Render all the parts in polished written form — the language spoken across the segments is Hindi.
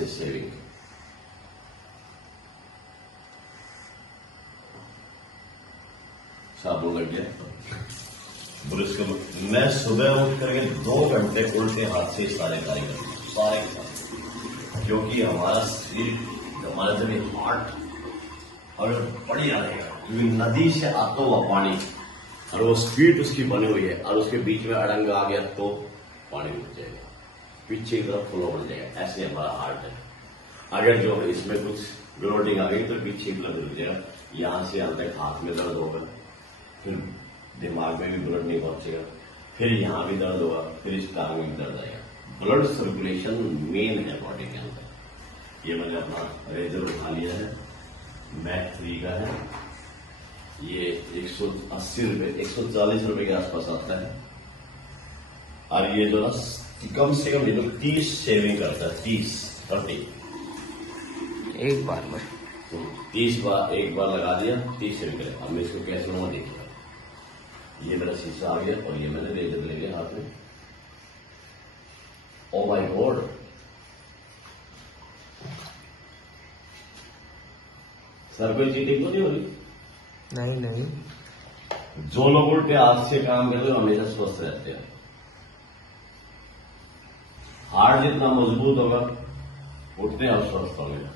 से सेविंग। साबुन लग गया ब्रश का। मैं सुबह उठ करके 2 घंटे उल्टे हाथ से सारे कार्य करता हूँ, सारे के सारे, क्योंकि हमारा शरीर, हमारा जब हार्ट अगर बढ़िया रहेगा, क्योंकि नदी से आता हुआ पानी और वो स्पीड उसकी बनी हुई है और उसके बीच में अड़ंगा आ गया तो पानी रुक जाएगा, पीछे की तरफ फ्लो बढ़ जाएगा। ऐसे हमारा हार्ट है। अगर जो इसमें कुछ ग्लोटिंग आ गई तो पीछे की तरफ रुक जाएगा, यहां से यहां तक हाथ में दर्द होगा, फिर दिमाग में भी ब्लड नहीं पहुंचेगा, फिर यहां भी दर्द होगा, फिर इस टांग में भी दर्द आएगा। ब्लड सर्कुलेशन मेन है बॉडी के अंदर। ये मैंने अपना रेजर उठा लिया है, मैक 3 का है, ये 180 रुपए 140 रुपए के आसपास आता है। और ये जो ना कम से कम ये तो 30 सेविंग करता है, 30 एक बार में 30 बार, एक बार लगा दिया 30 सेविंग करे। अब मैं इसको कैसे लूंगा देखिए, ये मेरा शीशा आ गया और ये मैंने रेजर ले लिया हाथ में। ओ माय गॉड, सर कोई चीटिंग तो नहीं हो रही? नहीं नहीं, जो लोग उल्टे हाथ से काम करते हैं हमेशा स्वस्थ रहते हैं। हार्ट जितना मजबूत होगा उठते हाथ स्वस्थ होंगे।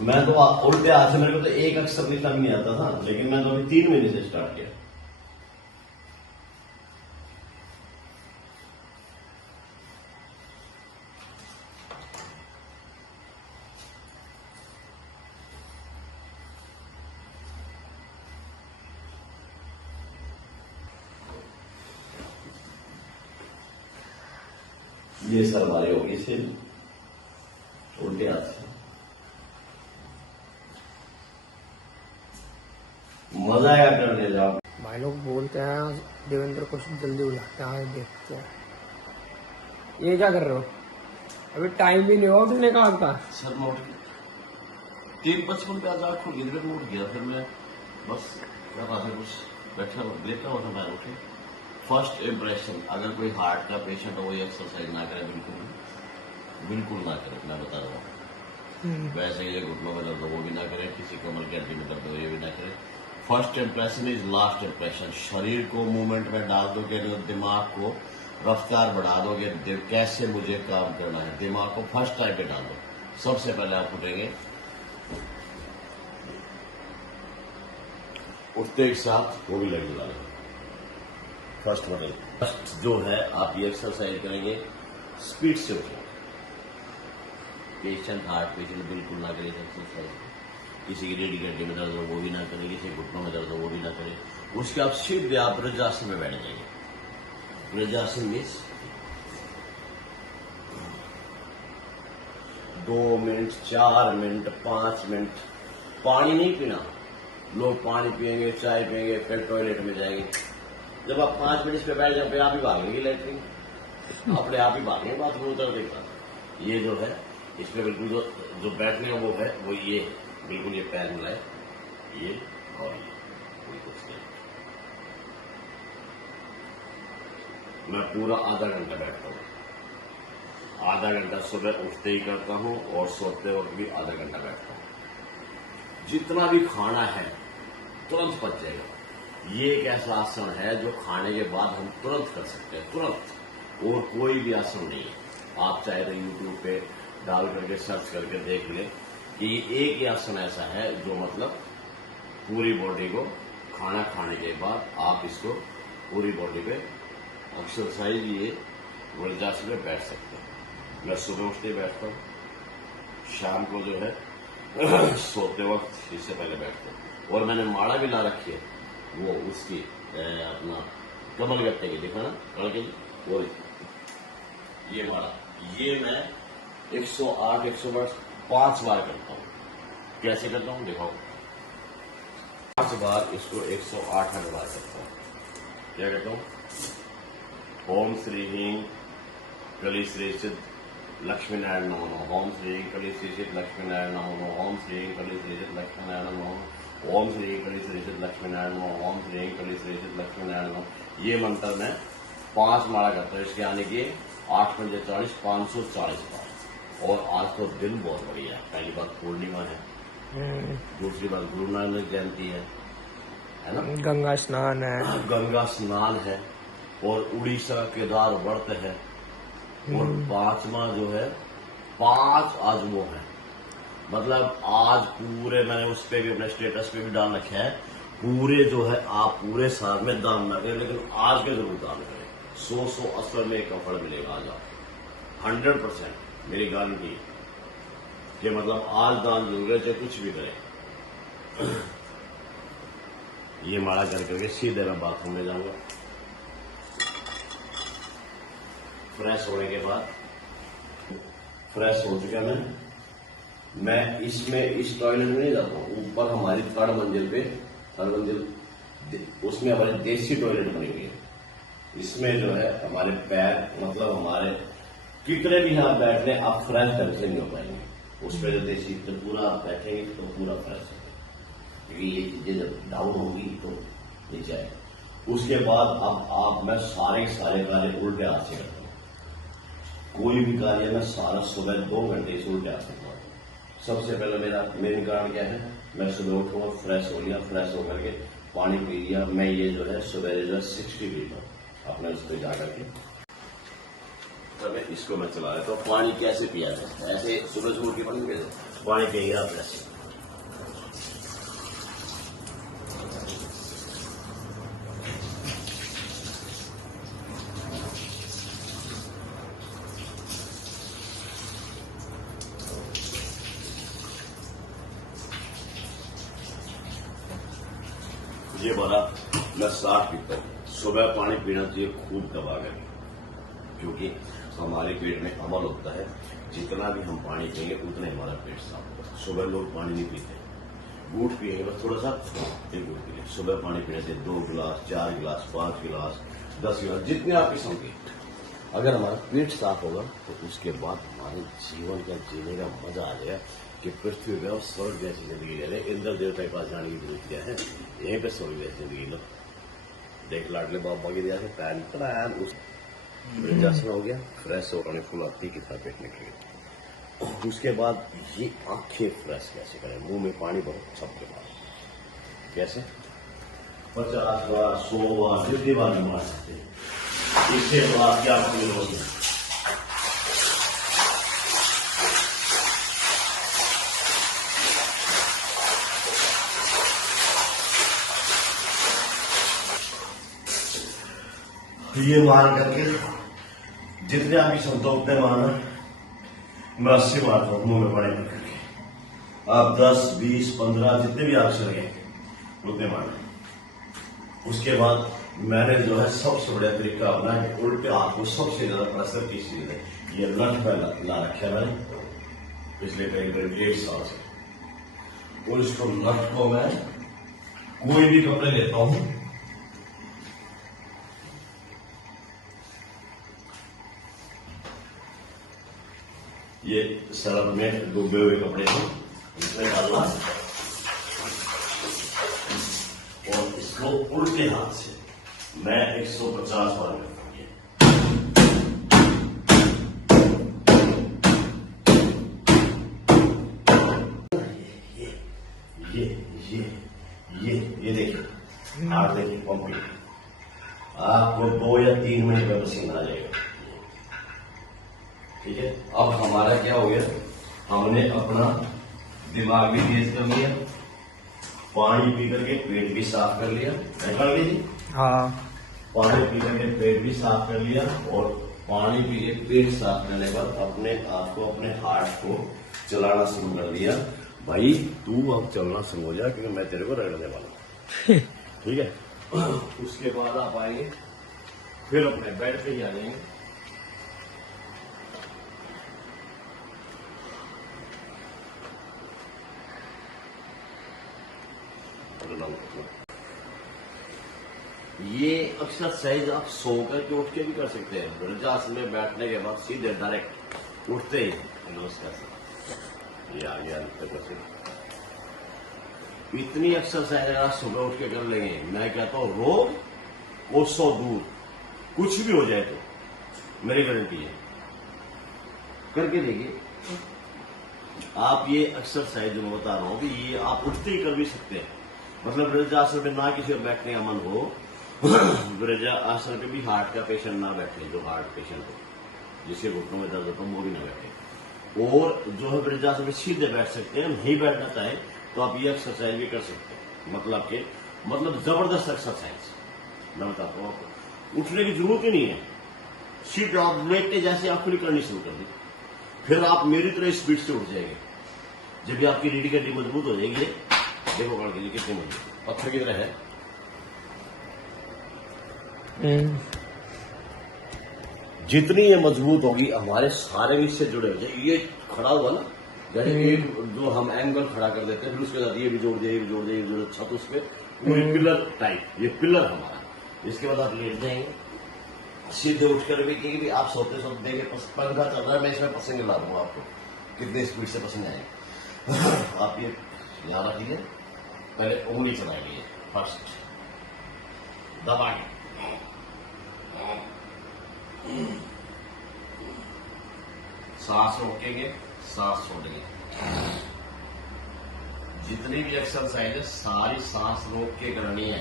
मैं तो उल्टे हाथ से, मेरे को तो एक अक्षर लिखना भी नहीं आता था, लेकिन मैं तो अभी 3 महीने से स्टार्ट किया। ये सर हमारी होगी से उल्टे हाथ से। मजा आएगा करने जाओ। भाई लोग बोलते हैं देवेंद्र को जल्दी उठाते हैं, देखते हैं। ये क्या कर रहे हो? अभी टाइम भी नहीं हुआ उठने का आपका। सर मैं उठ गया 3:55 पे आजाद खुल गई, फिर मैं उठ गया। फिर मैं बस कुछ बैठा लेटा हुआ था, मैं उठे। फर्स्ट इम्प्रेशन, अगर कोई हार्ट का पेशेंट हो, ये एक्सरसाइज ना करे, बिल्कुल ना करे, मैं बता रहा हूँ। वैसे ये घुटनों में दर्द हो वो भी ना करे, किसी कमर की हड्डी में दर्द हो ये भी ना करे। First impression is last impression. शरीर को मूवमेंट में डाल दोगे, दिमाग को रफ्तार बढ़ा दोगे, कैसे मुझे काम करना है, दिमाग को फर्स्ट टाइम पे डाल दो। सबसे पहले आप उठेंगे, उठते एक साथ वो भी लग डालेंगे। फर्स्ट बटन, फर्स्ट जो है आप ये एक्सरसाइज करेंगे, स्पीड से उठेंगे। पेशेंट, हार्ट पेशेंट बिल्कुल ना करे एक्सरसाइज। किसी की रीढ़ की हड्डी में दर्द हो वो भी ना करे, किसी के घुटनों में दर्द हो वो भी ना करे। उसके आप सीधे आप वृद्धाश्रम में बैठ जाएंगे। वृद्धाश्रम मीन्स 2 मिनट, 4 मिनट, 5 मिनट पानी नहीं पीना। लोग पानी पियेंगे, चाय पियेंगे, फिर टॉयलेट में जाएंगे। जब आप 5 मिनट पे बैठ जाओ, आप ही भागेंगे लैट्रिन, अपने आप ही भागेंगे बाथरूम उतर देगा। ये जो है इसमें बिल्कुल जो बैठने का वो है वो ये बिल्कुल ये पैर मिलाए, ये और ये कुछ नहीं। मैं पूरा आधा घंटा बैठता हूँ। आधा घंटा सुबह उठते ही करता हूँ और सोते वक्त भी आधा घंटा बैठता हूँ। जितना भी खाना है तुरंत पच जाएगा। ये एक ऐसा आसन है जो खाने के बाद हम तुरंत कर सकते हैं, तुरंत, और कोई भी आसन नहीं है। आप चाहे तो यूट्यूब पे डाल करके सर्च करके देख लें कि एक ही आसन ऐसा है जो मतलब पूरी बॉडी को खाना खाने के बाद आप इसको पूरी बॉडी पे एक्सरसाइज ये वृद्धाश्रम में बैठ सकते हैं। मैं सुबह उठते ही बैठता हूँ, शाम को जो है सोते वक्त इससे पहले बैठता हूँ। और मैंने माड़ा भी ला रखी है, वो उसकी अपना कमल गट्टे की, देखा ना कड़के, वो ये माड़ा, ये मैं 108 105 बार करता हूँ। कैसे करता हूँ दिखाओ। 5 बार इसको 108 बार करता हूँ। क्या करता हूँ? ओम श्री ह्रीं कली श्री सिद्ध लक्ष्मी नारायण नमो नमः। ओम श्री कली श्री सिद्ध लक्ष्मी नारायण नमो नमः। ओम श्री कली श्री सिद्ध लक्ष्मी नारायण नमो नमः। ओम श्री कली श्री सिद्ध लक्ष्मी नारायण नमः। ओम श्री कली श्री सिद्ध लक्ष्मी नारायण नमः। ये मंत्र मैं 5 माला करता हूँ। इसके आने की 8 पंजे 40, 540 बार। और आज तो दिन बहुत बढ़िया है। पहली बात पूर्णिमा है, दूसरी बात गुरु नानक जयंती है ना, गंगा स्नान है, गंगा स्नान है, और उड़ीसा का केदार व्रत है, और 5वां जो है 5 आज वो है। मतलब आज पूरे, मैंने उस पे भी अपने स्टेटस पे भी डाल रखे है, पूरे जो है आप पूरे साल में दान न करें, लेकिन आज के जरूर दान करें। 100 असर में एक फल मिलेगा आज आपको, 100% मेरी गारंटी है कि मतलब आज दान जरूर है, चाहे कुछ भी करें। ये माला कर करके सीधे मैं बाथरूम में जाऊंगा। फ्रेश होने के बाद, फ्रेश हो चुका मैं इसमें इस टॉयलेट में नहीं जाता हूँ। ऊपर हमारी 3rd मंजिल पे, 3rd मंजिल उसमें हमारी देसी टॉयलेट बनी हुई है। इसमें जो है हमारे पैर, मतलब हमारे कितने भी यहाँ बैठ लें आप फ्रेश ढंग से नहीं हो पाएंगे। उस पर जो देसी तो पूरा आप बैठेंगे तो पूरा फ्रेश है, क्योंकि ये चीजें जब डाउन होगी तो नीचे आएगा। उसके बाद अब आप, मैं सारे कार्य उल्टे हाथ से करता हूँ। कोई भी कार्य मैं सारा सुबह 2 घंटे से उल्टे हाथ से करता हूँ। सबसे पहले मेरा मेन कारण क्या है, मैं सुबह उठूंगा, फ्रेश हो लिया, फ्रेश होकर के पानी पी लिया। मैं ये जो है सुबह जो है 60 पीता हूँ अपने उस पर जाकर के। तो मैं इसको मैं चला लेता हूँ। पानी कैसे पिया जाए, ऐसे सुबह सुबह के पानी पिएगा आप ऐसे। ये वाला मैं 60 पीता हूँ। सुबह पानी पीना चाहिए खूब दबा कर, क्योंकि हमारे पेट में अमल होता है, जितना भी हम पानी पिएंगे उतना ही हमारा पेट साफ होगा। सुबह लोग पानी नहीं पीते, घूंट पिएंगे बस थोड़ा सा, एक घूंट पी लें। सुबह पानी पीने से 2 गिलास, 4 गिलास, 5 गिलास, 10 गिलास, जितने आप किस्म के, अगर हमारा पेट साफ होगा तो उसके बाद हमारे जीवन का जीने का मजा आ जाएगा कि पृथ्वी पे और स्वर्ग जैसी जिंदगी ले लें। इंद्र देवता के पास जाने की जरूरत क्या है, यहीं पे स्वर्ग जैसी जिंदगी लो। देख लाडले बाबा की दिया पैन उस वृद्धाश्रम हो गया, फ्रेश होकर फुल आती की तरह पेट निकल गया। उसके बाद ये आंखें फ्रेश कैसे करें, मुंह में पानी भरो सबके बाद, कैसे 50 बार 100 बार जितनी बार मार सकते हैं। इसके बाद क्या फील होगी, ये मान करके जितने आपकी क्षमता उतने मारना। मैं 80 मारता हूँ मुंह में पानी करके, आप 10, 20, 15 जितने भी आपसे लगे उतने मारना। उसके बाद मैंने जो है सबसे बढ़िया तरीका अपना है, उल्टे हाथ को सबसे ज्यादा प्रेशर किस चीज है, ये लठ पे ला रखा है मैंने पिछले करीब 1.5 साल से। और इसको लठ को मैं कोई भी कपड़े लेता हूँ, ये सरफ में डूबे हुए कपड़े हैं, इसमें डालना और इसको उल्टे हाथ से मैं 150 बार करता हूँ। ये देखिए, हाथ देखिए पंपिंग, आपको 2 या 3 मिनट में पसीना आ जाएगा। ठीक है, अब हमारा क्या हो गया, हमने अपना दिमाग भी तेज कर लिया, पानी पी करके पेट भी साफ कर लिया, कर लीजिए। हाँ, पानी पी करके पेट भी साफ कर लिया, और पानी पी के पेट साफ करने के बाद अपने आप को, अपने हार्ट को चलाना शुरू कर दिया। भाई तू अब चलना शुरू हो जा, क्योंकि मैं तेरे को रगड़ने वाला हूं। ठीक है, उसके बाद आप आएंगे, फिर अपने बेड पे ही आ जाएंगे। ये एक्सरसाइज आप सो करके उठ के भी कर सकते हैं। वृद्धाश्रम में बैठने के बाद सीधे डायरेक्ट उठते ही नमस्कार, ये आ गया। इतनी एक्सरसाइज अगर आप सुबह उठ के कर लेंगे, मैं कहता हूँ रोग कोसों दूर, कुछ भी हो जाए तो मेरी गारंटी है। करके देखिए आप। ये एक्सरसाइज जो मैं बता रहा हूँ कि ये आप उठते ही कर भी सकते हैं। मतलब वृद्धाश्रम में ना किसी को बैठने का मन हो, वृद्धाश्रम पे भी हार्ट का पेशेंट ना बैठे, जो हार्ट पेशेंट हो, जिसके घुटनों में दर्द होता है, वो भी ना बैठे। और जो है वृद्धाश्रम में सीधे बैठ सकते हैं, नहीं बैठना चाहे तो आप ये एक्सरसाइज भी कर सकते हैं। मतलब जबरदस्त एक्सरसाइज मैं बताता हूँ आपको। उठने की जरूरत ही नहीं है, सीधे आप लेटे जैसे आप खुली करनी शुरू कर दी, फिर आप मेरी तरह स्पीड से उठ जाएंगे। जब भी आपकी रीढ़ की हड्डी मजबूत हो जाएगी, देखो काट लीजिए कितनी मजबूत, पत्थर की तरह है। जितनी ये मजबूत होगी, हमारे सारे भी इससे जुड़े हो जाए। ये खड़ा हुआ ना, जैसे एक जो हम एंगल खड़ा कर देते हैं, फिर उसके साथ ये भी जोड़ दिया, ये भी जोड़ दिया, ये जोड़ दिया, छत उस पर पूरी पिलर टाइप, ये पिलर हमारा। इसके बाद आप लेट जाएंगे, सीधे उठकर भी आप सोते सोते देखे पंखा चल रहा है, मैं इसमें पसीने ला दूंगा आपको, कितने स्पीड से पसीने आएंगे। आप ये याद रखिए, पहले उंगली चलाएंगे, फर्स्ट दबा के, सांस रोकेंगे, सांस छोड़ेंगे। जितनी भी एक्सरसाइज है सारी सांस रोक के करनी है।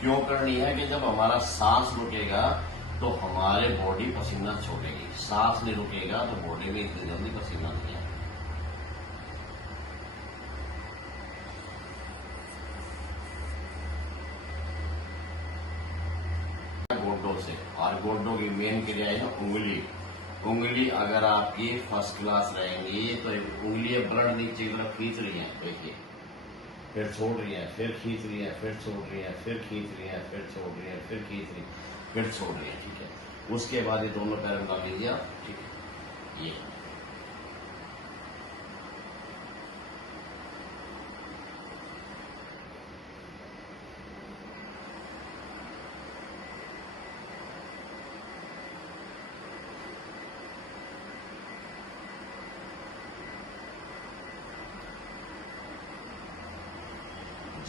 क्यों करनी है कि जब हमारा सांस रुकेगा तो हमारे बॉडी पसीना छोड़ेगी, सांस नहीं रुकेगा तो बॉडी में इतनी जल्दी पसीना नहीं आएगा। गोड्डों से, और गोड्डों की मेन क्रिया है उंगली। उंगली अगर आपकी फर्स्ट क्लास रहेंगी तो उंगली ब्लड नीचे की तरफ खींच रही है, देखिए, फिर छोड़ रही है, फिर खींच रही है, फिर छोड़ रही है, फिर खींच रही है, फिर छोड़ रही है, फिर खींच रही है, फिर छोड़ रही है, ठीक है। उसके बाद ये दोनों पैर डाल लीजिए आप, ठीक है। ये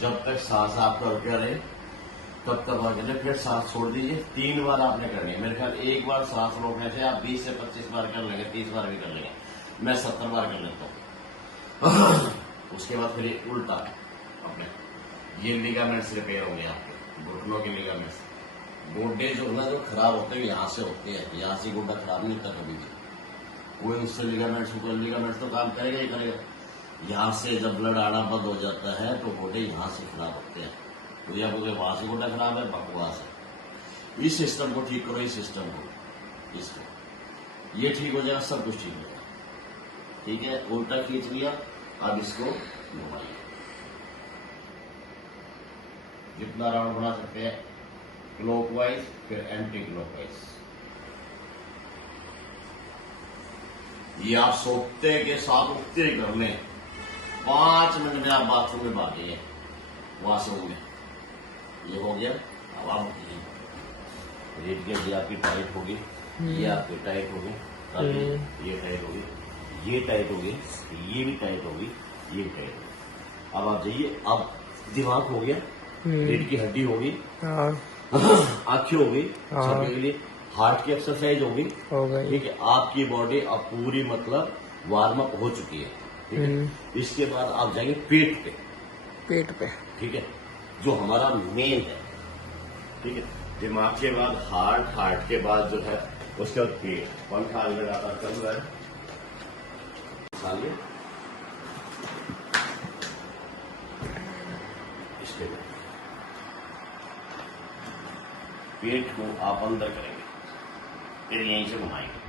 जब तक सांस आपका रुका रहे तब तक आगे, फिर सांस छोड़ दीजिए। 3 बार आपने करनी है। मेरे ख्याल एक बार सांस रोकने से आप 20 से 25 बार कर लेंगे, 30 बार भी कर लेंगे। मैं 70 बार कर लेता हूँ। उसके बाद फिर ये उल्टा अपने, ये लिगामेंट्स रिपेयर होंगे आपके, घुटनों के लिगामेंट्स। गोड्डे जो है ना, जो खराब होते हैं यहाँ से होते हैं, यहाँ से गोड्डा खराब नहीं होता कभी भी। कोई उससे लिगामेंट्स तो काम करेगा ही करेगा। यहाँ से जब ब्लड आना बंद हो जाता है तो गोड्डे यहाँ से खराब होते हैं। तो या बोले वहां से गोड्डा खराब है, बकवास है। इस सिस्टम को ठीक करो, इस सिस्टम को, इसको, ये ठीक हो जाएगा, सब कुछ ठीक हो जाएगा, ठीक है। उल्टा खींच लिया, अब इसको घुमाइए, जितना राउंड बना सकते हैं, क्लॉकवाइज फिर एंटी क्लॉकवाइज। ये आप सोते के साथ उठते ही कर लें। 5 मिनट में आप बाथरूम में भागिए, वॉशरूम में। ये हो गया। अब आप उठिए, रेट के ये आपकी टाइट होगी, ये आपकी टाइट होगी, ये टाइट होगी, ये टाइट होगी, ये भी टाइट होगी, ये भी टाइट होगी। अब आप जाइए, अब दिमाग हो गया, रीढ़ की हड्डी होगी, आंखें होगी, के लिए हार्ट की एक्सरसाइज होगी, ठीक है। आपकी बॉडी अब पूरी मतलब वार्म अप हो चुकी है, ठीक है। इसके बाद आप जाएंगे पेट पे, ठीक है, जो हमारा मेन है, ठीक है। दिमाग के बाद हार्ट के बाद जो है उसके बाद पेट। पंखा लगातार चल रहा है, इसके बाद पेट को आप अंदर करेंगे, फिर यहीं से घुमाएंगे।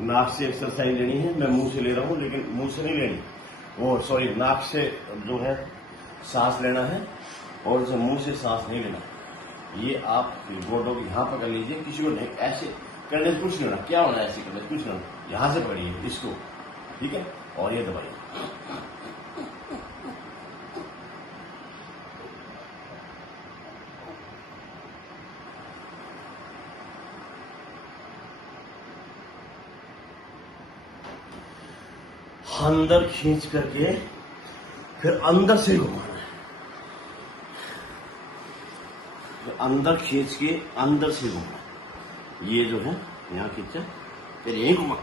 नाक से एक्सरसाइज लेनी है, मैं मुंह से ले रहा हूं, लेकिन मुंह से नहीं लेनी, वो सॉरी, नाक से जो है सांस लेना है, और जो मुंह से सांस नहीं लेना। ये आप गोडों को यहां पकड़ लीजिए, किसी को नहीं, ऐसे करने से कुछ नहीं होना। क्या होना है ऐसे करने से कुछ नहीं होना। यहां से पकड़िए इसको, ठीक है, और ये दबाइए। अंदर खींच करके फिर अंदर से घुमाना है, फिर अंदर खींच के अंदर से घुमाना। ये जो है यहाँ खींचा फिर यही घुमा।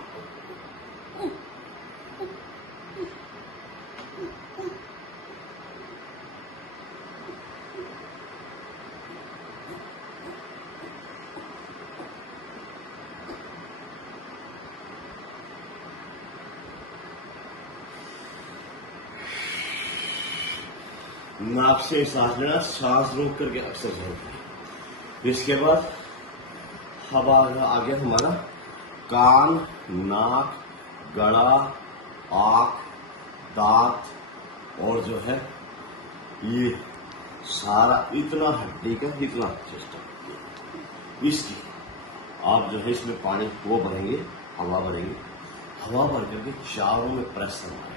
नाक से सांस लेना, सांस रोक करके अक्सर जरूर। इसके बाद हवा आगे हमारा कान, नाक, गला, आंख, दांत और जो है ये सारा इतना हड्डी का इतना सिस्टम। इसकी आप जो है इसमें पानी वो भरेंगे, हवा भरेंगे, हवा भर करके चारों में प्रेस करना है।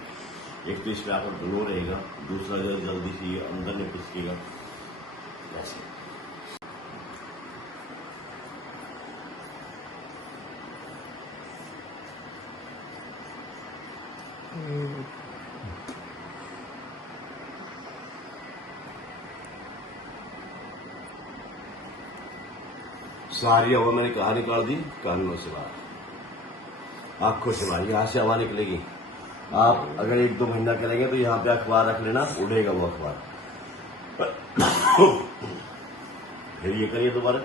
एक तो इसमें आपका ग्लो रहेगा, दूसरा जो जल्दी से ये अंदर में पिसकेगा ऐसे। सारी हवा मैंने कहा निकाल दी, कानों से बाहर, आंखों से बाहर, यहां से हवा निकलेगी। आप अगर 1-2 महीना करेंगे तो यहाँ पे अखबार रख लेना, उड़ेगा वो अखबार। फिर ये करिए दोबारा।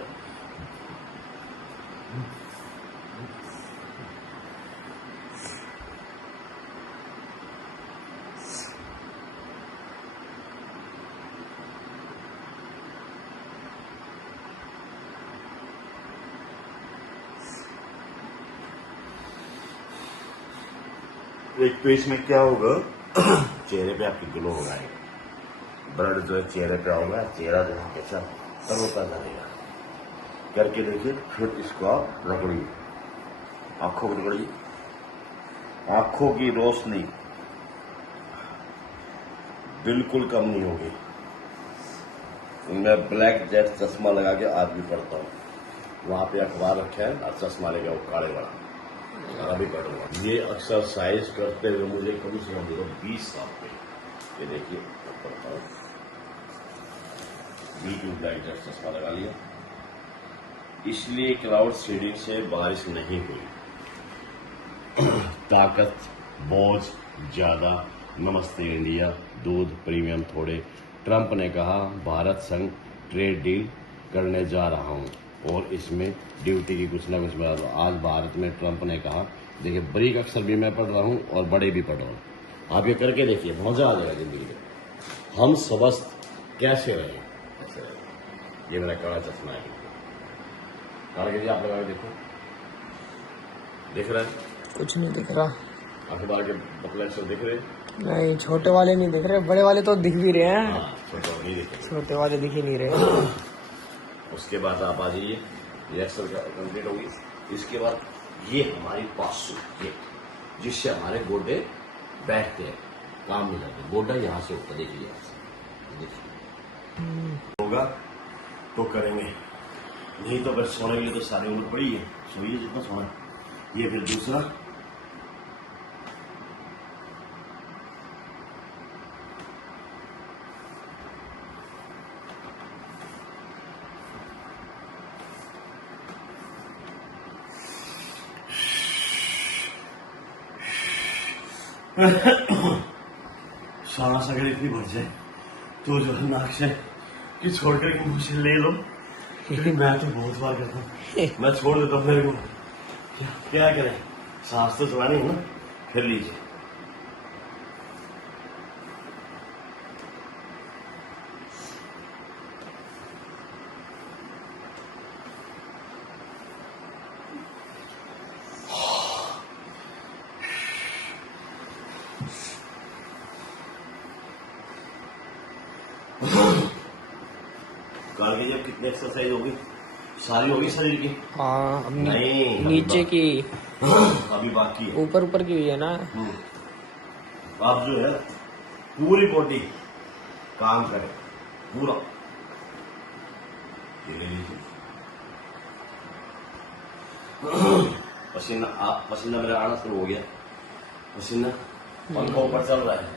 एक तो इसमें क्या होगा, चेहरे पे आपकी ग्लो होगा, ब्लड जो है चेहरे पे होगा, चेहरा जो है कैसा तरोताजा रहेगा। करके देखिए, फिर इसको आप रगड़िए, आंखों को रगड़िए, आंखों की रोशनी बिल्कुल कम नहीं होगी। मैं ब्लैक जेट चश्मा लगा के आज भी पढ़ता हूँ, वहां पे अखबार रखा है और चश्मा लेगा वो काले वाला, अभी पढ़ूंगा। ये एक्सरसाइज करते हुए मुझे कम से कम 20 साल पे, ये देखिए पढ़ता हूँ, बिल्कुल ब्लैक जेट चश्मा लगा लिया। इसलिए क्लाउड सीडिंग से बारिश नहीं हुई। ताकत बोझ ज्यादा, नमस्ते इंडिया, दूध प्रीमियम थोड़े। ट्रंप ने कहा भारत संग ट्रेड डील करने जा रहा हूं और इसमें ड्यूटी की कुछ ना कुछ बना दो। आज भारत में ट्रंप ने कहा, देखिए बारीक अक्षर भी मैं पढ़ रहा हूं और बड़े भी पढ़ रहा हूं, आप ये करके देखिए, मजा आ जाएगा जिंदगी में। हम स्वस्थ कैसे रहें, कैसे रहें। ये मेरा काला चश्मा है, काला के लिए आप लगा के देखो, दिख रहा है? कुछ नहीं दिख रहा। अखबार के बकले अक्षर दिख रहे? नहीं, छोटे वाले नहीं दिख रहे, बड़े वाले तो दिख भी रहे हैं। हाँ, छोटे वाले नहीं दिख रहे, छोटे वाले दिख ही नहीं रहे। उसके बाद आप आ जाइए, ये एक्सल कंप्लीट होगी। इसके बाद ये हमारी पासू, ये जिससे हमारे गोडे बैठते हैं, काम में जाते हैं। गोडा यहाँ से ऊपर देखिए, यहाँ से देखिए होगा तो करेंगे, नहीं तो बस सोने के लिए तो सारी उम्र पड़ी है, सोइए जितना सोना। ये फिर दूसरा, सांस अगर इतनी बढ़ जाए तो जो है नाक से कि छोड़ कर मुंह से ले लो, क्योंकि मैं तो बहुत बार करता हूँ, मैं छोड़ देता हूँ मेरे को। क्या करें, सांस तो चलानी है ना, फिर लीजिए। कार की जब कितनी एक्सरसाइज होगी, सारी होगी शरीर की? हाँ, नहीं, नीचे की अभी बाकी है, ऊपर ऊपर की हुई है ना। आप जो है पूरी बॉडी काम करे पूरा। ये ले लीजिए, पसीना, आप पसीना मेरा आना शुरू हो गया, पसीना पंखा ऊपर चल रहा है,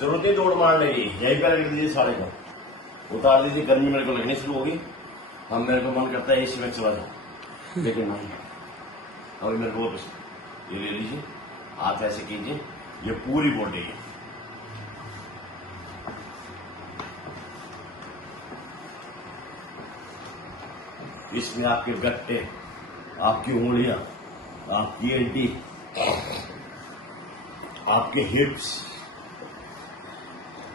जरूरत नहीं दौड़ मारने की, यही पे रख दीजिए साड़े को, उतार दीजिए, गर्मी मेरे को लगनी शुरू होगी, हम मेरे को मन करता है एसी में चला जाओ, लेकिन नहीं, अभी मेरे को ये ले लीजिए, हाथ ऐसे कीजिए, ये पूरी बॉडी है, इसमें आपके गट्टे, आपकी उंगलियां, आपकी एडी, आपके हिप्स,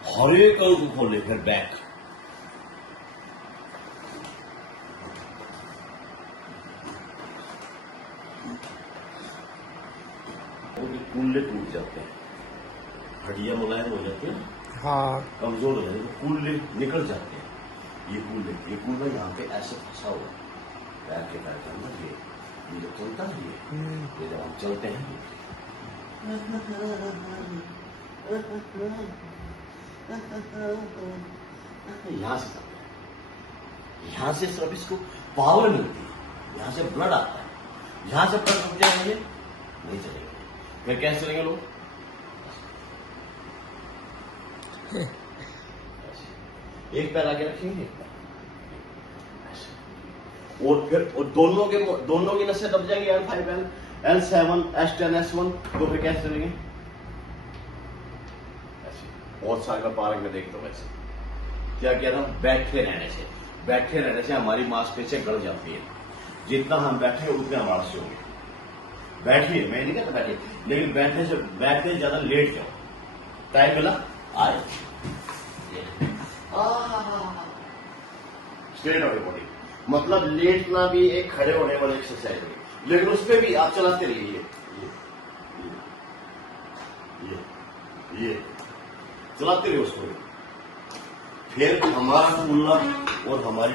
हर एक अंग खोले, फिर बैक, कूल्ले टूट जाते हैं, हड्डियां मुलायम हो जाती है, हाँ कमजोर हो जाते हैं, कूल्ले निकल जाते हैं, ये कूल्ला यहाँ पे ऐसे फंसा हुआ है, पैर के अंदर, ये जो चलता है, ये जब हम चलते हैं, यहाँ से चलते हैं, यहाँ से सिर्फ इसको पावर मिलती है, यहाँ से ब्लड आता है, यहाँ से ब्लड रुक जाएंगे, नहीं चलेंगे, फिर कैसे चलेंगे लोग, एक पैर आगे रखेंगे, और फिर दोनों की नसें दब जाएंगी, L5, L7, S10, S1, तो फिर कैसे चलेंगे, ऐसे। और साल का पार्क में देखता हूँ वैसे क्या किया था, बैठे रहने से हमारी मांसपेशियां गड़ जाती है, जितना हम बैठे उतने हम आलसी होंगे, बैठिए, मैं नहीं कहता बैठिए, लेकिन बैठते ज्यादा लेट जाओ, टाइम मिला आए, स्ट्रेट हो बॉडी, मतलब लेटना भी एक खड़े होने वाली एक्सरसाइज है, लेकिन उस पर भी आप चलाते रहिए, ये चलाते रहिए उसको, फिर हमारा कूल्ला और हमारी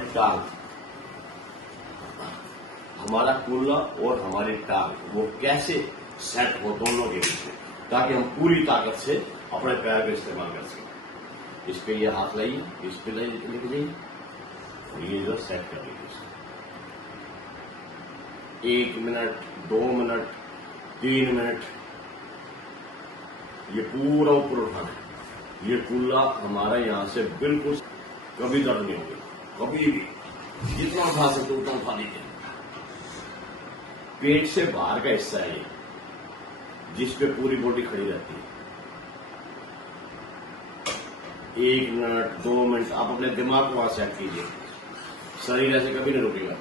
टांग, वो कैसे सेट हो दोनों के बीच में, ताकि हम पूरी ताकत से अपने पैर का इस्तेमाल कर सकें। इस पे ये हाथ लाइए, इस पे लेके जाइए, ये जो सेट कर लीजिए, 1 मिनट, 2 मिनट, 3 मिनट, ये पूरा ऊपर उठाना है, ये कूल्ला हमारा यहां से बिल्कुल कभी दर्द नहीं होगा, कभी भी, जितना उठा सकते उतना उठा लीजिए, पेट से बाहर का हिस्सा है ये, जिस पे पूरी बॉडी खड़ी रहती है, 1 मिनट, 2 मिनट, आप अपने दिमाग को वहां सेट कीजिए, शरीर ऐसे कभी नहीं रुकेगा,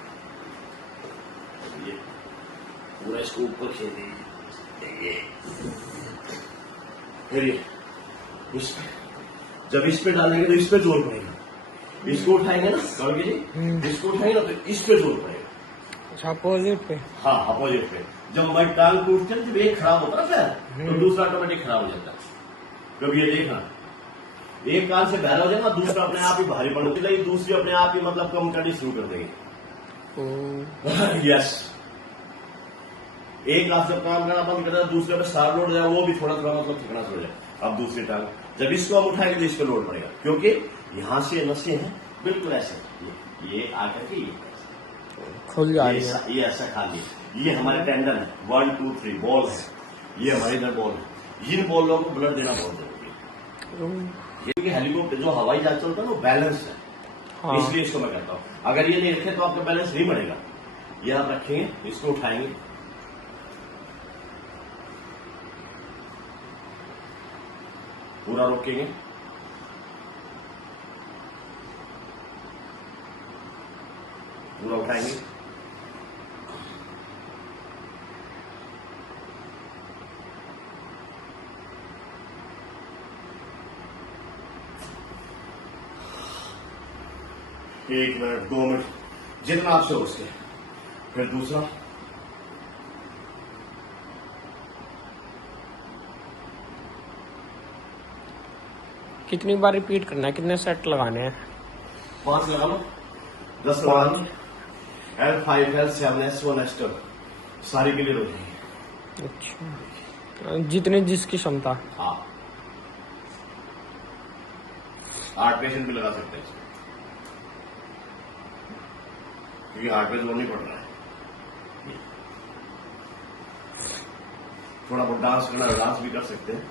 ये पूरा इसको ऊपर खींचिए, फिर ये इस पे, जब इस पे डालेंगे तो इस पे जोर पड़ेगा, इसको उठाएंगे ना कहोगे जी, इसको उठाएंगे ना तो इस पे जोर पड़ेगा, अच्छा अपोजिट पे, हाँ अपोजिट पे, जब हमारी टांग टूटती है जब एक खराब होता है ना पैर, तो दूसरा ऑटोमेटिक खराब हो जाता है, कभी ये देखना, एक कान से बहरा हो जाएगा, दूसरा अपने आप ही भारी पड़ जाएगी, दूसरी अपने आप ही मतलब कम करनी शुरू कर देगी, यस, एक हाथ से काम करना बंद कर देगा, दूसरे पे सार लोड जाए, वो भी थोड़ा मतलब ठिकाना हो जाए, अब दूसरी टांग जब इसको हम उठाएंगे तो इस पे लोड पड़ेगा, क्योंकि यहां से नसें हैं बिल्कुल ऐसे, ये आकर के खुल जा रही है, ये ऐसा खाली, ये हमारे टेंडन है, 1 2 3 बॉल है, ये हमारे इधर बॉल है, इन बॉलों को ब्लड देना बहुत जरूरी है, क्योंकि हेलीकॉप्टर जो हवाई जहाज चलता है वो बैलेंस है, हाँ। इसलिए इसको मैं कहता हूँ, अगर ये नहीं रखे तो आपका बैलेंस नहीं बढ़ेगा, ये आप रखेंगे, इसको उठाएंगे, पूरा रोकेंगे, पूरा उठाएंगे, एक मिनट, 2 मिनट, जितना आपसे हो सके, फिर दूसरा, कितनी बार रिपीट करना है, कितने सेट लगाने हैं, 5 लगा लो, 10 लगा लो, L5, L7, S1, S2 सारी क्लियर हो जाएगी, अच्छा जितने जिसकी क्षमता, हाँ 8 पेशेंट भी लगा सकते हैं, क्योंकि हार्ट पे जोर नहीं पड़ रहा है, थोड़ा बहुत डांस करना है डांस भी कर सकते हैं,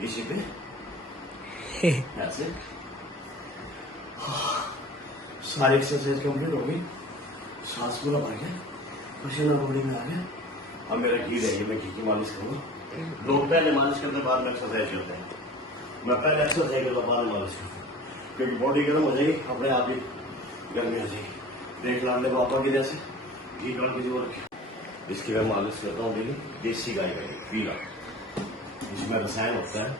इसी पे ऐसे सारी एक्सरसाइज कंप्लीट हो गई, सांस पूरा भर गया, पसीना बॉडी में आ गया। अब मेरा घी रही है, मैं घी की मालिश करूंगा। लोग पहले मालिश करते बाद में एक्सरसाइज करते हैं, मैं पहले एक्सरसाइज करता बाद में मालिश करता हूँ, क्योंकि बॉडी गर्म हो जाएगी, अपने आप ही गर्मी हो जाएगी। देख लाने पापा की जैसे घी का किसी को रखे, इसकी मैं मालिश करता हूँ डेली। देसी गाय का घी पीला, इसमें रसायन होता है,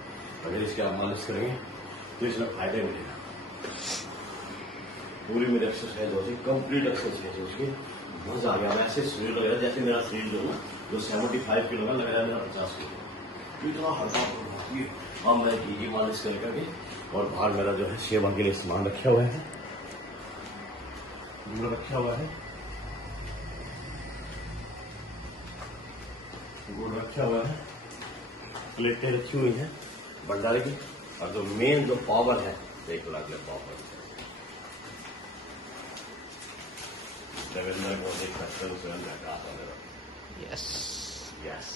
अगर इसकी आप मालिश करेंगे तो इसमें फायदे मिलेगा। पूरी मेरी एक्सरसाइज होती, कंप्लीट एक्सरसाइज उसकी, मजा आ गया। वैसे शरीर लग रहा है जैसे मेरा शरीर जो ना जो 75 किलो का लग रहा है, मेरा 50 किलो, इतना हल्का होती है। अब मैं घी की मालिश कर करके, और बाहर मेरा जो है सेवा के लिए सामान रखा हुआ है, रखा हुआ है, गुड़ रखा हुआ है, प्लेटें रखी हुई हैं भंडारे की, और जो मेन जो पावर है, देख लो पावर देवेंद्र को देख सकते हो। यस यस,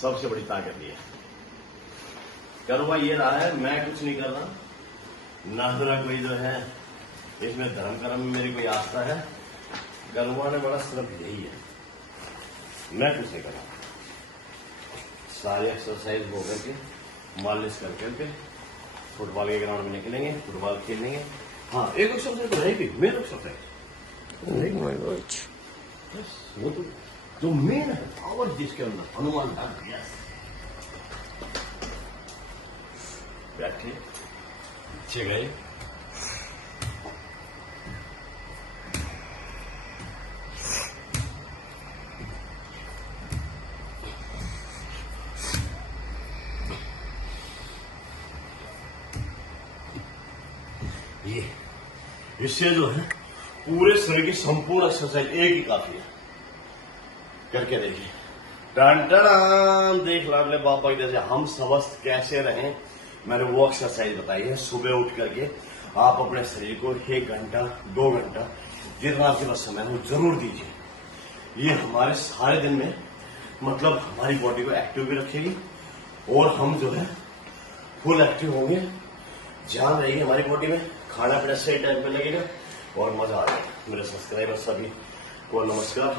सबसे बड़ी ताकत ये है। करुआ ये रहा है, मैं कुछ नहीं कर रहा, ना जरा कोई जो है इसमें धर्म कर्म में मेरी कोई आस्था है। करुआ ने बड़ा सिर्फ यही है, मैं कुछ नहीं कर रहा। सारी एक्सरसाइज हो करके, मालिश कर करके फुटबॉल के ग्राउंड में निकलेंगे, फुटबॉल खेलेंगे। हाँ, एक एक्सरसाइज तो रहेगी, मेन एक्सरसाइज वो तो जो मेन है, पावर जिसके अंदर, हनुमान डाल। यस, बैठे पीछे गए, ये इससे जो है पूरे शरीर की संपूर्ण एक्सरसाइज एक ही काफी है। करके देखिए, टन टन, देख लो अपने पापा की जैसे हम स्वस्थ कैसे रहें, मैंने वो एक्सरसाइज बताई है। सुबह उठ करके आप अपने शरीर को 1 घंटा 2 घंटा जितना आपके पास समय हो जरूर दीजिए। ये हमारे सारे दिन में मतलब हमारी बॉडी को एक्टिव भी रखेगी, और हम जो है फुल एक्टिव होंगे, जान रहेगी हमारी बॉडी में, खाना पीना सही टाइम पे लगेगा और मजा आ जाएगा। मेरे सब्सक्राइबर सभी को नमस्कार।